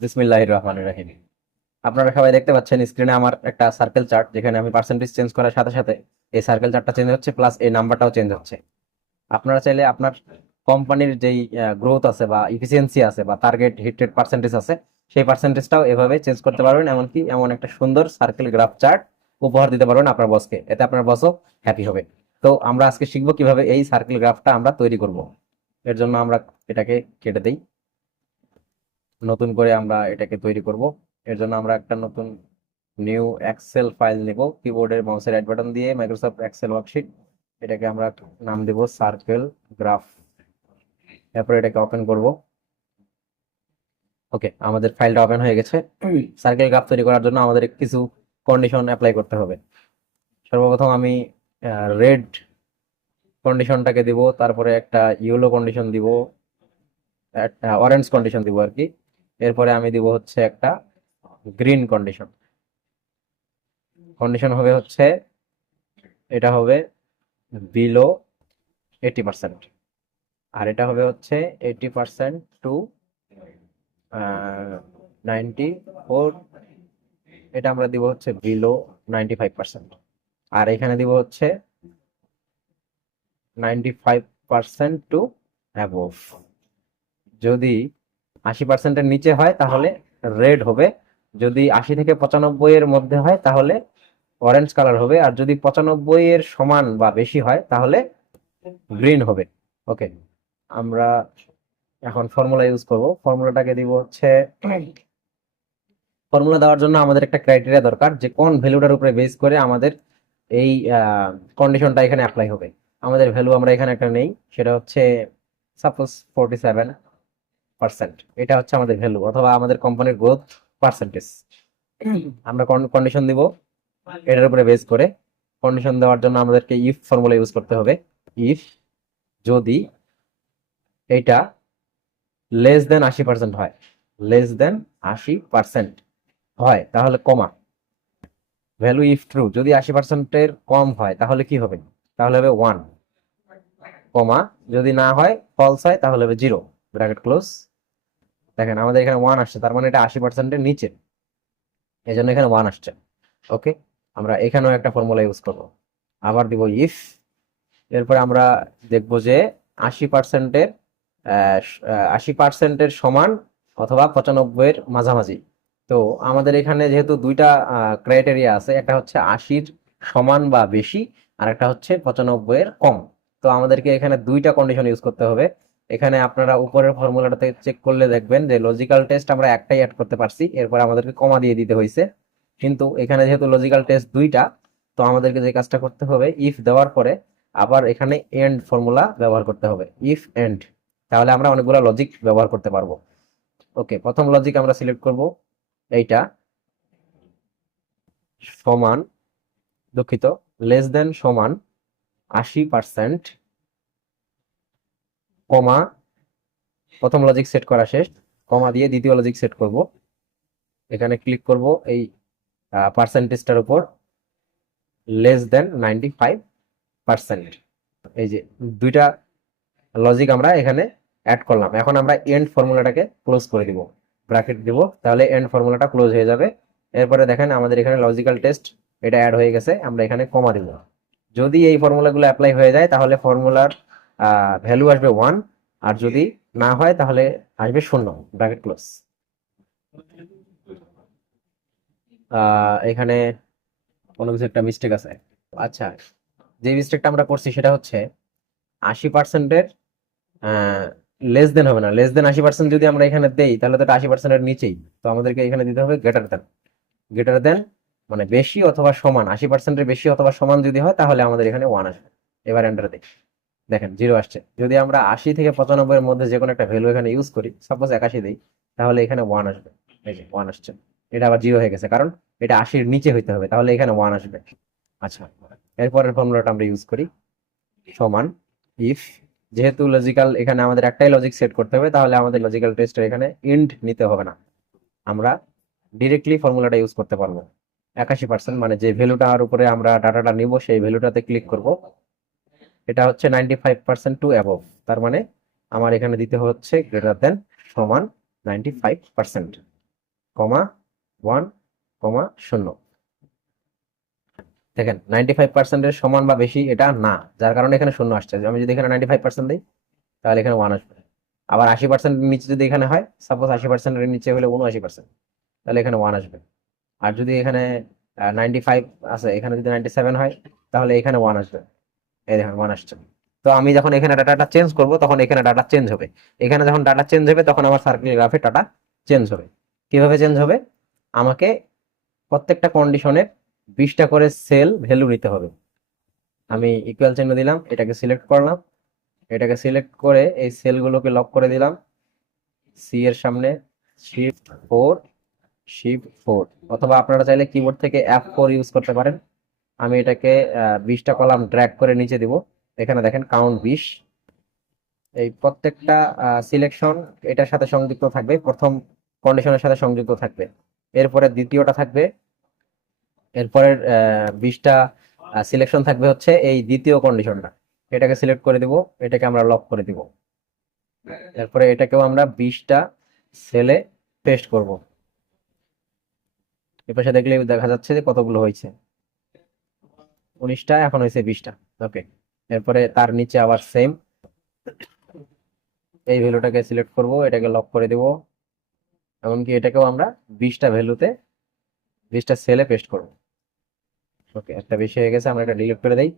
বিসমিল্লাহ রাহিম। আপনারা সবাই দেখতে পাচ্ছেন স্ক্রিনে আমার একটা সার্কেল চার্ট যেখানে আমি পার্সেন্টেজ চেঞ্জ করার সাথে সাথে এই সার্কেল চার্টটা চেঞ্জ হচ্ছে প্লাস এই নাম্বারটাও চেঞ্জ হচ্ছে। আপনারা চাইলে আপনার কোম্পানির যেই গ্রোথ আছে বা ইফিসিয়েন্সি আছে বা টার্গেট হিট রেট পার্সেন্টেজ আছে, সেই পার্সেন্টেজটাও এভাবে চেঞ্জ করতে পারবেন, এমনকি এমন একটা সুন্দর সার্কেল গ্রাফ চার্ট উপহার দিতে পারবেন আপনার বসকে এতে আপনার বসও হ্যাপি হবে। তো আমরা আজকে শিখব কীভাবে এই সার্কেল গ্রাফটা আমরা তৈরি করব। এর জন্য আমরা এটাকে কেটে দেই। নতুন করে আমরা এটাকে তৈরি করব। এর জন্য আমরা একটা নতুন নিউ এক্সেল ফাইল নেব। কিবোর্ডের মাউসের রাইট বাটন দিয়ে মাইক্রোসফট এক্সেল ওয়ার্কশিট এটাকে আমরা নাম দেব সার্কেল গ্রাফ এরপর এটাকে ওপেন করব। ওকে আমাদের ফাইলটা ওপেন হয়ে গেছে। সার্কেল গ্রাফ তৈরি করার জন্য আমাদের কিছু কন্ডিশন অ্যাপ্লাই করতে হবে। সর্বপ্রথম আমি রেড কন্ডিশনটাকে দিব, তারপরে একটা ইয়েলো কন্ডিশন দিব, একটা অরেঞ্জ কন্ডিশন দিব আর কি। এরপরে আমি দিব হচ্ছে একটা গ্রিন কন্ডিশন কন্ডিশন হবে হচ্ছে, এটা হবে বিলো এইটি পার্সেন্ট আর এটা হবে হচ্ছে eighty percent to ninety four এটা আমরা দিব হচ্ছে বিলো নাইনটি ফাইভ পার্সেন্ট আর এখানে দিব হচ্ছে ninety five percent to above যদি আশি পার্সেন্টের নিচে হয়, তাহলে রেড হবে। যদি আশি থেকে পঁচানব্বই এর মধ্যে হয়, তাহলে অরেঞ্জ কালার হবে। আর যদি পঁচানব্বই এর সমান বা বেশি হয়, তাহলে গ্রিন হবে। ওকে আমরা এখন ফর্মুলা ইউজ করব। ফর্মুলাটাকে দিব হচ্ছে ফর্মুলা দেওয়ার জন্য আমাদের একটা ক্রাইটেরিয়া দরকার যে কোন ভ্যালুটার উপরে বেস করে আমাদের এই কন্ডিশনটা এখানে অ্যাপ্লাই হবে। আমাদের ভ্যালু আমরা এখানে একটা নেই, সেটা হচ্ছে সাপোজ ফোরটি সেভেন পার্সেন্ট এটা হচ্ছে আমাদের ভ্যালু অথবা আমাদের কোম্পানির গ্রোথ পার্সেন্টেজ আমরা কন্ডিশন দিব এটার উপরে বেস করে। কন্ডিশন দেওয়ার জন্য আমাদেরকে ইফ ফর্মুলা ইউজ করতে হবে। ইফ যদি এটা লেস দেন আশি পার্সেন্ট হয় লেস দেন আশি পার্সেন্ট হয়, তাহলে কমা ভ্যালু ইফ ট্রু যদি আশি পার্সেন্টের কম হয়, তাহলে কি হবে? তাহলে হবে ওয়ান কমা যদি না হয় ফলস হয়, তাহলে হবে জিরো ব্র্যাকেট ক্লোজ দেখেন, আমাদের এখানে ওয়ান আসছে, তার মানে এটা আশি পার্সেন্টের নিচে। এই জন্য এখানে ওয়ান আসছে। ওকে আমরা এখানেও একটা ফর্মুলা ইউজ করব। আবার দিব ইফ এরপরে আমরা দেখব যে আশি পার্সেন্টের আশি পার্সেন্টের সমান অথবা পঁচানব্বইয়ের মাঝামাঝি। তো আমাদের এখানে যেহেতু দুইটা ক্রাইটেরিয়া আছে, একটা হচ্ছে আশির সমান বা বেশি, আর একটা হচ্ছে পঁচানব্বইয়ের কম। তো আমাদেরকে এখানে দুইটা কন্ডিশন ইউজ করতে হবে। এখানে আপনারা উপরের ফর্মুলাটাতে চেক করলে দেখবেন যে লজিক্যাল টেস্ট আমরা একটাই অ্যাড করতে পারছি। এরপর আমাদেরকে কমা দিয়ে দিতে হয়েছে। কিন্তু এখানে যেহেতু লজিক্যাল টেস্ট দুইটা, তো আমাদেরকে যে কাজটা করতে হবে ইফ দেওয়ার পরে আবার এখানে এন্ড ফর্মুলা ব্যবহার করতে হবে। ইফ এন্ড তাহলে আমরা অনেকগুলো লজিক ব্যবহার করতে পারব। ওকে প্রথম লজিক আমরা সিলেক্ট করব। এইটা সমান দুঃখিত লেস দেন সমান আশি পার্সেন্ট কমা, প্রথম লজিক সেট করা শেষ, কমা দিয়ে দ্বিতীয় লজিক সেট করব। এখানে ক্লিক করব এই পার্সেন্টেজটার উপর less than ninety five percent এই যে দুইটা লজিক আমরা এখানে অ্যাড করলাম। এখন আমরা এন্ড ফর্মুলাটাকে ক্লোজ করে দিব ব্র্যাকেট দিব, তাহলে এন্ড ফর্মুলাটা ক্লোজ হয়ে যাবে। এরপরে দেখেন আমাদের এখানে লজিক্যাল টেস্ট এটা অ্যাড হয়ে গেছে, আমরা এখানে কমা দিব। যদি এই ফর্মুলাগুলো অ্যাপ্লাই হয়ে যায়, তাহলে ফর্মুলার ভ্যালু আসবে ওয়ান আর যদি না হয় তাহলে আসবে শূন্য ব্র্যাকেট ক্লোজ এখানে কোনো কিছু একটা মিস্টেক আছে। আচ্ছা যে মিস্টেকটা আমরা করছি সেটা হচ্ছে আশি পার্সেন্টের লেস দেন হবে না। লেস দেন আশি পার্সেন্ট যদি আমরা এখানে দেই, তাহলে তো আশি পার্সেন্টের নিচেই। তো আমাদেরকে এখানে দিতে হবে গ্রেটার দেন গ্রেটার দেন মানে বেশি অথবা সমান, আশি পার্সেন্টের বেশি অথবা সমান যদি হয়, তাহলে আমাদের এখানে ওয়ান আসবে। এবার এন্টার দিই। দেখেন জিরো আসছে। যদি আমরা আশি থেকে পঁচানব্বই এর মধ্যে যে কোনো একটা ভ্যালু এখানে ইউজ করি সাপোজ একাশি দিই, তাহলে এখানে ওয়ান আসবে। এই যে ওয়ান আসছে। এটা আবার জিরো হয়ে গেছে, কারণ এটা আশির নিচে হইতে হবে, তাহলে এখানে ওয়ান আসবে। আচ্ছা এরপরের ফর্মুলাটা আমরা ইউজ করি। সমান ইফ যেহেতু লজিক্যাল এখানে আমাদের একটাই লজিক সেট করতে হবে, তাহলে আমাদের লজিক্যাল টেস্টের এখানে ইন্ড নিতে হবে না। আমরা ডিরেক্টলি ফর্মুলাটা ইউজ করতে পারব। একাশি পার্সেন্ট মানে যে ভ্যালুটার উপরে আমরা ডাটাটা নিব, সেই ভ্যালুটাতে ক্লিক করব। এটা হচ্ছে ninety five percent to above তার মানে আমার এখানে দিতে হচ্ছে গ্রেটার দেন সমান ninety five percent comma one comma শূন্য। দেখেন নাইনটি ফাইভ পার্সেন্টের সমান বা বেশি এটা না, যার কারণে এখানে শূন্য আসছে। আমি যদি এখানে নাইনটি ফাইভ পার্সেন্ট দিই, তাহলে এখানে ওয়ান আসবে। আবার আশি পার্সেন্টের নিচে যদি এখানে হয় সাপোজ আশি পার্সেন্টের নিচে হলে উনআশি পার্সেন্ট তাহলে এখানে ওয়ান আসবে। আর যদি এখানে নাইনটি ফাইভ আছে, এখানে যদি নাইনটি সেভেন হয়, তাহলে এখানে ওয়ান আসবে। এই দেখেন ওয়ান আসছে। তো আমি যখন এখানে ডাটাটা চেঞ্জ করব, তখন এখানে ডাটা চেঞ্জ হবে। এখানে যখন ডাটা চেঞ্জ হবে, তখন আমার সার্কেল গ্রাফে ডাটা চেঞ্জ হবে। কীভাবে চেঞ্জ হবে? আমাকে প্রত্যেকটা কন্ডিশনের বিশটা করে সেল ভ্যালু নিতে হবে। আমি ইকুয়াল চিহ্ন দিলাম, এটাকে সিলেক্ট করলাম। এটাকে সিলেক্ট করে এই সেলগুলোকে লক করে দিলাম। সি এর সামনে শিফট ফোর শিফট ফোর অথবা আপনারা চাইলে কিবোর্ড থেকে এফ ফোর ইউজ করতে পারেন। আমি এটাকে বিশটা কলাম ড্র্যাগ করে নিচে দিব। এখানে দেখেন কাউন্ট বিশ। এই প্রত্যেকটা সিলেকশন এটার সাথে সংযুক্ত থাকবে। প্রথম কন্ডিশনের সাথে সংযুক্ত থাকবে। এরপরে দ্বিতীয়টা থাকবে। এরপরের বিশটা সিলেকশন থাকবে হচ্ছে এই দ্বিতীয় কন্ডিশনটা এটাকে সিলেক্ট করে দিব। এটাকে আমরা লক করে দিব। এরপরে এটাকেও আমরা বিশটা সেলে পেস্ট করব। এপাশে দেখলে দেখা যাচ্ছে যে কতগুলো হয়েছে। উনিশটা, এখন হয়েছে বিশটা। ওকে এরপরে তার নিচে আবার সেম এই ভ্যালুটাকে সিলেক্ট করব, এটাকে লক করে দিব। এমনকি এটাকেও আমরা বিশটা ভ্যালুতে বিশটা সেলে পেস্ট করব। ওকে একটা বেশি হয়ে গেছে, আমরা এটা ডিলিট করে দেই।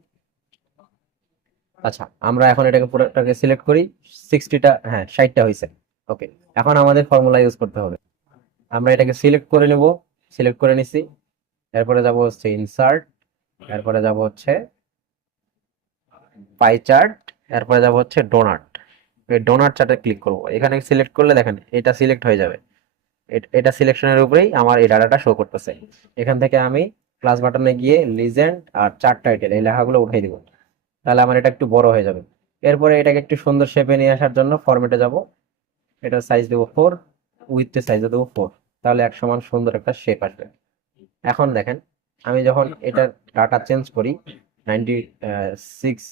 আচ্ছা আমরা এখন এটাকে পুরোটাকে সিলেক্ট করি। সিক্সটিটা হ্যাঁ ষাটটা হয়েছে ওকে এখন আমাদের ফর্মুলা ইউজ করতে হবে। আমরা এটাকে সিলেক্ট করে নেব। সিলেক্ট করে নিছি। এরপরে যাব হচ্ছে ইনসার্ট এরপরে যাব হচ্ছে পাই চার্ট এরপরে যাব হচ্ছে ডোনাট এই ডোনাট চার্টে ক্লিক করব। এখানে সিলেক্ট করলে দেখেন এটা সিলেক্ট হয়ে যাবে। এট- সিলেকশনের উপরেই আমার এই ডাটাটা শো করতেছে। এখান থেকে আমি প্লাস বাটনে গিয়ে লিজেন্ড আর চার্ট টাইটেল এই লেখাগুলো উঠিয়ে দিব। তাহলে আমার এটা একটু বড় হয়ে যাবে। এরপরে এটাকে একটু সুন্দর শেপে নিয়ে আসার জন্য ফরম্যাটে যাব। এটা সাইজ দেবো ফোর উইথের সাইজ দেবো ফোর তাহলে এক সমান সুন্দর একটা শেপ আসবে। এখন দেখেন আমি যখন এটার ডাটা চেঞ্জ করি নাইনটি সিক্স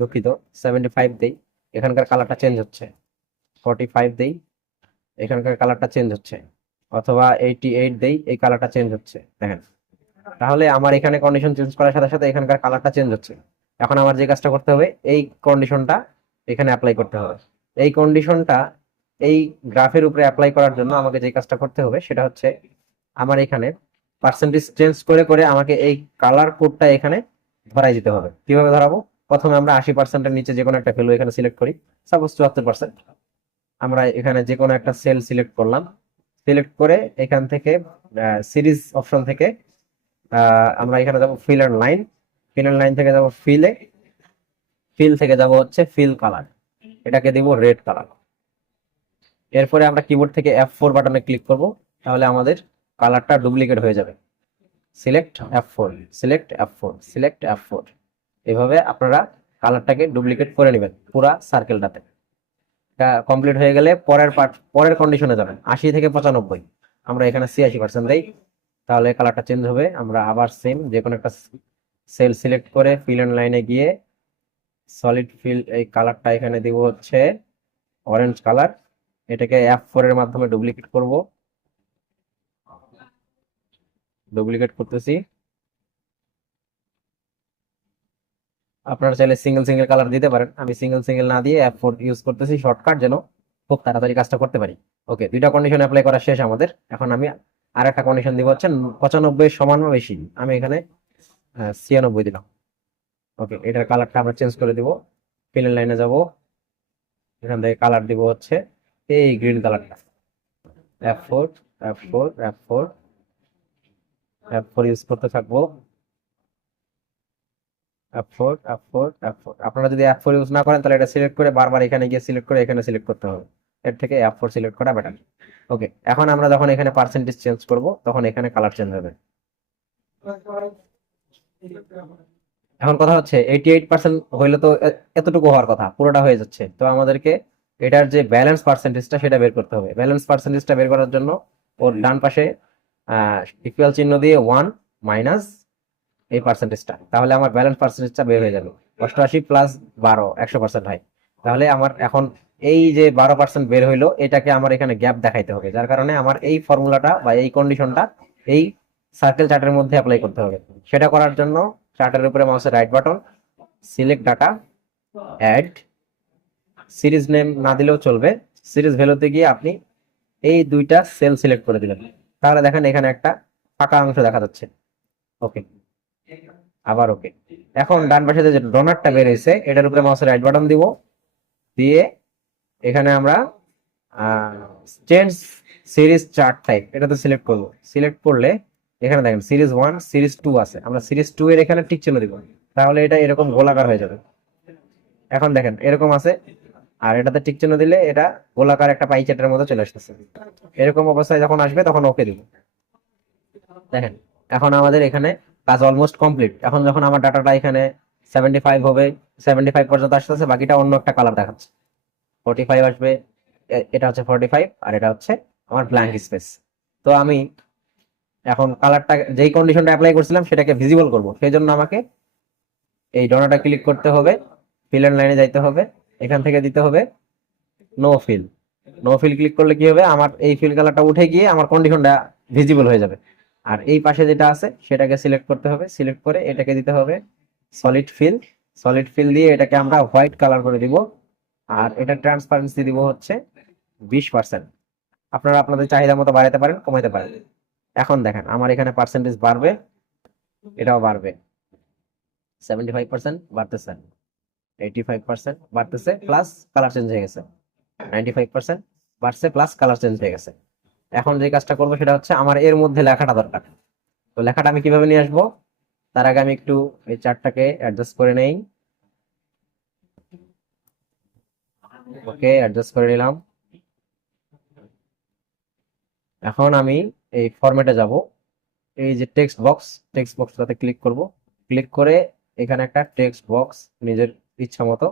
দুঃখিত সেভেন্টি ফাইভ দেই এখানকার কালারটা চেঞ্জ হচ্ছে। ফর্টি ফাইভ দেই এখানকার কালারটা চেঞ্জ হচ্ছে। অথবা এইটি এইট দেই এই কালারটা চেঞ্জ হচ্ছে। দেখেন তাহলে আমার এখানে কন্ডিশন চেঞ্জ করার সাথে সাথে এখানকার কালারটা চেঞ্জ হচ্ছে। এখন আমার যে কাজটা করতে হবে এই কন্ডিশনটা এখানে অ্যাপ্লাই করতে হবে। এই কন্ডিশনটা এই গ্রাফের উপরে অ্যাপ্লাই করার জন্য আমাকে যে কাজটা করতে হবে সেটা হচ্ছে আমার এখানে পার্সেন্টেজ চেঞ্জ করে করে আমাকে এই কালার কোডটা এখানে ধরাই দিতে হবে। কীভাবে ধরাবো? প্রথমে আমরা আশি পার্সেন্টের নিচে যে কোনো একটা ভ্যালু এখানে সিলেক্ট করি। সাপোজ চুয়াত্তর পার্সেন্ট আমরা এখানে যে কোনো একটা সেল সিলেক্ট করলাম। সিলেক্ট করে এখান থেকে সিরিজ অপশন থেকে আমরা এখানে যাব fill and line fill and line থেকে যাব ফিলে ফিল থেকে যাব হচ্ছে ফিল কালার এটাকে দিব রেড কালার এরপরে আমরা কিবোর্ড থেকে এফ ফোর বাটনে ক্লিক করব। তাহলে আমাদের কালারটা ডুপ্লিকেট হয়ে যাবে। Select F four select F four select F four এভাবে আপনারা কালারটাকে ডুপ্লিকেট করে নেবেন পুরা সার্কেলটাতে কমপ্লিট হয়ে গেলে পরের পার্ট পরের কন্ডিশনে যাবেন। আশি থেকে পঁচানব্বই। আমরা এখানে ছিয়াশি পার্সেন্ট দেই। তাহলে কালারটা চেঞ্জ হবে। আমরা আবার সেম যে কোনো একটা সেল সিলেক্ট করে ফিল অ্যান্ড লাইনে গিয়ে সলিড ফিল এই কালারটা এখানে দিব হচ্ছে অরেঞ্জ কালার এটাকে অ্যাপ ফোরের মাধ্যমে ডুপ্লিকেট করব। ডুপ্লিকেট করতেছি। আপনারা চাইলে সিঙ্গেল সিঙ্গেল কালার দিতে পারেন। আমি সিঙ্গেল সিঙ্গেল না দিয়ে এফ ফোর ইউজ করতেছি। শর্টকাট যেন খুব তাড়াতাড়ি কাজটা করতে পারি। ওকে দুইটা কন্ডিশন অ্যাপ্লাই করা শেষ আমাদের। এখন আমি আর একটা কন্ডিশন দিব হচ্ছে পঁচানব্বই সমান বা বেশি। আমি এখানে ছিয়ানব্বই দিলাম। ওকে এটার কালারটা আমরা চেঞ্জ করে দিব। ফিলের লাইনে যাব। এখান থেকে কালার দিব হচ্ছে এই গ্রিন কালারটা F four F four F four four use করতে থাকব। F four F four F four আপনারা যদি ফোর ইউজ না করেন, তাহলে এটা সিলেক্ট করে বারবার এখানে গিয়ে সিলেক্ট করে এখানে সিলেক্ট করতে হবে। এর থেকে ফোর সিলেক্ট করা বেটার ওকে এখন আমরা যখন এখানে পার্সেন্টেজ চেঞ্জ করব, তখন এখানে কালার চেঞ্জ হবে। এখন কথা হচ্ছে এইটি এইট পার্সেন্ট হইলে তো এতটুকু হওয়ার কথা, পুরোটা হয়ে যাচ্ছে। তো আমাদেরকে এটার যে ব্যালেন্স পার্সেন্টেজটা সেটা বের করতে হবে। ব্যালেন্স পার্সেন্টেজটা বের করার জন্য ওর ডান পাশে ইকুয়াল চিহ্ন দিয়ে ওয়ান মাইনাস এই পার্সেন্টেজটা তাহলে আমার ব্যালেন্স পার্সেন্টেজটা বের হয়ে যাবে। অষ্টআশি প্লাস বারো, একশো পার্সেন্ট হয়। তাহলে আমার এখন এই যে বারো পার্সেন্ট বের হইল, এটাকে আমার এখানে গ্যাপ দেখাইতে হবে। যার কারণে আমার এই ফর্মুলাটা বা এই কন্ডিশনটা এই সার্কেল চার্টের মধ্যে অ্যাপ্লাই করতে হবে। সেটা করার জন্য চার্টের উপরে মাউসের right button select data add series name না দিলেও চলবে। সিরিজ ভ্যালুতে গিয়ে আপনি এই দুইটা সেল সিলেক্ট করে দিলেন। তাহলে দেখেন এখানে একটা ফাঁকা অংশ দেখা যাচ্ছে। ওকে। আবার ওকে। এখন ডান পাশে যে ডোনারটা বের হয়েছে এটার উপরে মাউসের রাইট বাটন দিব। দিয়ে এখানে আমরা চেঞ্জ সিরিজ চার্ট টাইপ এটাতে সিলেক্ট করব। সিলেক্ট করলে এখানে দেখেন সিরিজ ওয়ান সিরিজ টু আছে। আমরা সিরিজ টু এর এখানে টিক চিহ্ন দিব। তাহলে এটা এরকম গোলাকার হয়ে যাবে। এখন দেখেন এরকম আছে। আর এটাতে টিক চিহ্ন দিলে এটা গোলাকার একটা পাই চার্টের মধ্যে চলে আসতেছে। এরকম অবস্থায় যখন আসবে তখন ওকে দিব। দেখেন, এখন আমাদের এখানে কাজ অলমোস্ট কমপ্লিট এখন যখন আমার ডাটাটা এখানে সেভেন্টি ফাইভ হবে সেভেন্টি ফাইভ পর্যন্ত আসতেছে, বাকিটা অন্য একটা কালার দেখাচ্ছে। ফোর্টি ফাইভ আসবে এটা হচ্ছে ফোর্টি ফাইভ আর এটা হচ্ছে আমার ব্ল্যাঙ্ক স্পেস তো আমি এখন কালারটা যেই কন্ডিশনটা অ্যাপ্লাই করছিলাম সেটাকে ভিজিবল করব। সেই জন্য আমাকে এই ডনাটা ক্লিক করতে হবে ফিল লাইনে যাইতে হবে। এখান থেকে দিতে হবে no fill no fill click করলে কি হবে? আমার এই ফিল কালারটা উঠে গিয়ে আমার কন্ডিশনটা ভিজিবল হয়ে যাবে। আর এই পাশে যেটা আছে, সেটাকে সিলেক্ট করতে হবে। সিলেক্ট করে এটাকে দিতে হবে সলিড ফিল সলিড ফিল দিয়ে এটাকে আমরা হোয়াইট কালার করে দিব। আর এটা ট্রান্সপারেন্সি দিব হচ্ছে বিশ পার্সেন্ট আপনারা আপনাদের চাহিদা মতো বাড়াতে পারেন কমাতে পারেন। এখন দেখেন, আমার এখানে পার্সেন্টেজ বাড়বে, এটাও বাড়বে। সেভেন্টি ফাইভ পার্সেন্ট বাড়তেছে। এইটি ফাইভ পার্সেন্ট বাড়তেছে প্লাস কালার চেঞ্জ হয়ে গেছে। নাইনটি ফাইভ পার্সেন্ট বাড়ছে প্লাস কালার চেঞ্জ হয়ে গেছে। এখন যে কাজটা করব সেটা হচ্ছে আমার এর মধ্যে লেখাটা দরকার। তো লেখাটা আমি কীভাবে নিয়ে আসব? তার আগে আমি একটু এই চার্টটাকে অ্যাডজাস্ট করে নেই। ওকে অ্যাডজাস্ট করে নিলাম। এখন আমি এই ফরম্যাটে যাব। এই যে টেক্সট বক্স টেক্সট বক্সটাতে ক্লিক করব। ক্লিক করে এখানে একটা টেক্সট বক্স নিজের ইচ্ছা মতো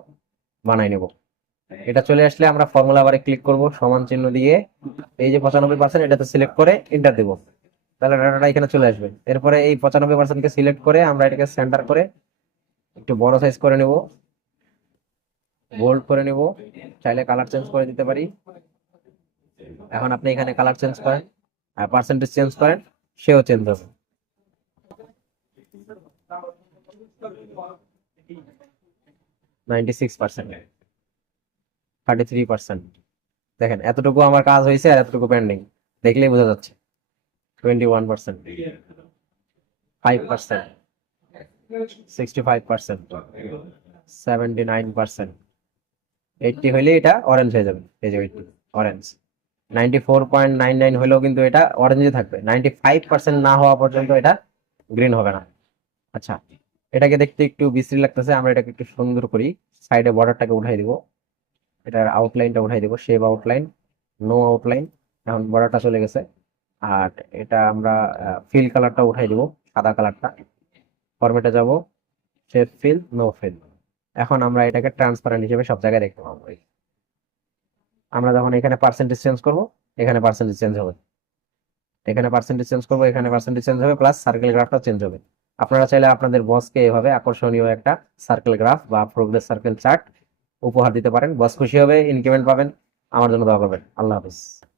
বানাই নেব। এটা চলে আসলে আমরা ফর্মুলা বারে ক্লিক করব, সমান চিহ্ন দিয়ে। এই যে পঁচানব্বই পার্সেন্ট এটাতে সিলেক্ট করে এন্টার দেব। তাহলে ডাটাটা এখানে চলে আসবে। এরপরে এই পঁচানব্বই পার্সেন্টকে সিলেক্ট করে আমরা এটাকে সেন্টার করে একটু বড় সাইজ করে নেব। বোল্ড করে নেব। চাইলে কালার চেঞ্জ করে দিতে পারি। এখন আপনি এখানে কালার চেঞ্জ করেন, আর পার্সেন্টেজ চেঞ্জ করেন, সেও চেঞ্জ হবে। Ninety six percent thirty three percent দেখেন, এতটুকু আমার কাজ হয়েছে আর এতটুকু পেন্ডিং দেখলেই বোঝা যাচ্ছে। Twenty one percent five percent sixty five percent seventy nine percent eighty হইলে এটা অরেঞ্জ হয়ে যাবে। এই যে eighty orange ninety four point nine nine হলেও কিন্তু এটা অরেঞ্জে থাকবে। নাইনটি ফাইভ পার্সেন্ট না হওয়া পর্যন্ত এটা গ্রিন হবে না। আচ্ছা। এটাকে দেখতে একটু বিশ্রী লাগতেছে, আমরা এটাকে একটু সুন্দর করি। সাইডে বর্ডারটাকে উঠাই দিব। এটার আউটলাইনটা উঠাই দিব শেপ আউটলাইন নো আউটলাইন এখন বর্ডারটা চলে গেছে। আর এটা আমরা ফিল কালারটা উঠাই দিব, সাদা কালারটা ফরম্যাটে যাব শেপ ফিল নো ফিল এখন আমরা এটাকে ট্রান্সপারেন্ট হিসেবে সব জায়গায় দেখতে পাবো। আমরা যখন এখানে পার্সেন্টেজ চেঞ্জ করব, এখানে পার্সেন্টেজ চেঞ্জ হবে। এখানে পার্সেন্টেজ চেঞ্জ করব, এখানে পার্সেন্টেজ চেঞ্জ হবে প্লাস সার্কেল গ্রাফটা চেঞ্জ হবে। আপনারা চাইলে আপনাদের বসকে এভাবে আকর্ষণীয় একটা সার্কেল গ্রাফ বা প্রোগ্রেস সার্কেল চার্ট উপহার দিতে পারেন। বস খুশি হবে ইনক্রিমেন্ট পাবেন। আমার জন্য দোয়া করবেন। আল্লাহ হাফিজ।